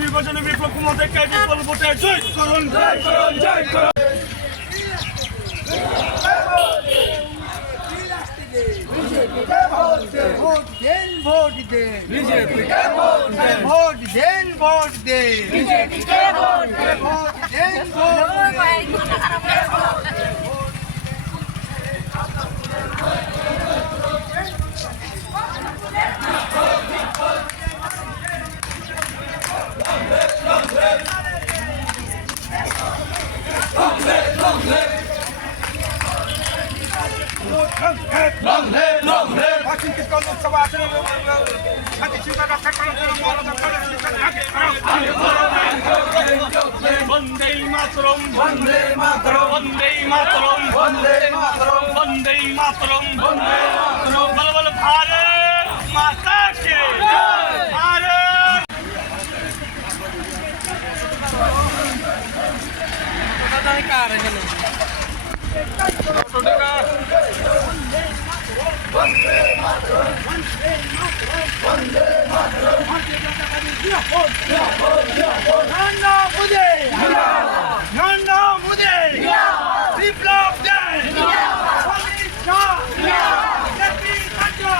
নির্বাচনে বিপ্লব কুমারকে বিপুল ভোটে জয় করুন, জয় করুন, জয় করুন। ভোট দেন, ভোট দেন, বিজেপিকে ভোট দেন, ভোট দেন, ভোট দেন, বিজেপিকে ভোট দেন, ভোট দেন, ভোট দেন। বন্দে মাতরম, বন্দে মাতরম, বন্দে মাতরম, বন্দে মাতরম, বন্দে মাতরম, বন্দে মাতরম। বল বল ভারত মাতা কে ভারত। কার এখানে বন্দে মাতরম, বন্দে মাতরম, বন্দে মাতরম। নন্না মুদে, নন্না মুদে, বিপ্লব দেন, অমিত শাহ, জেপি নাড্ডা।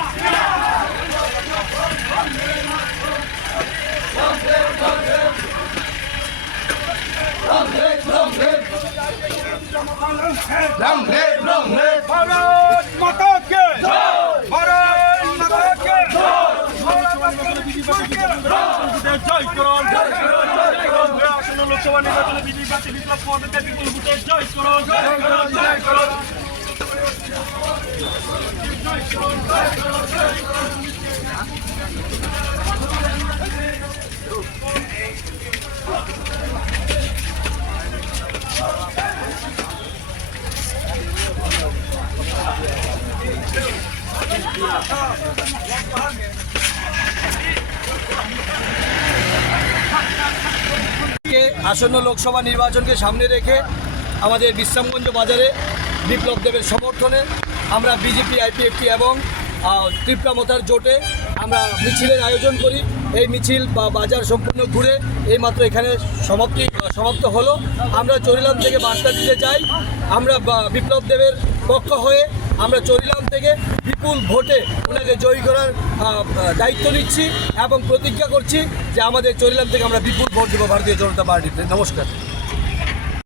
ভারত মাতা কে ভারত মাতা কে জয় করুন, জয় করুন, জয় করুন। আসন্ন লোকসভা নির্বাচনে বিজেপি বিপ্লব কুমারকে বিপুল ভোটে জয় করুন, জয় করুন, জয় করুন, জয় করুন, জয় করুন, জয় করুন। আসন্ন লোকসভা নির্বাচনকে সামনে রেখে আমাদের বিশ্রামগঞ্জ বাজারে বিপ্লব দেবের সমর্থনে আমরা বিজেপি, আইপিএফটি এবং ত্রিপুরা মোতার জোটে আমরা মিছিলের আয়োজন করি। এই মিছিল বা বাজার সম্পূর্ণ ঘুরে এইমাত্র এখানে সমাপ্ত হলো। আমরা চরিলাম থেকে বার্তা দিতে চাই, আমরা বিপ্লব দেবের পক্ষ হয়ে আমরা চরিলাম থেকে বিপুল ভোটে ওনাকে জয়ী করার দায়িত্ব নিচ্ছি এবং প্রতিজ্ঞা করছি যে আমাদের চরিলাম থেকে আমরা বিপুল ভোট দেবো ভারতীয় জনতা পার্টিতে। নমস্কার।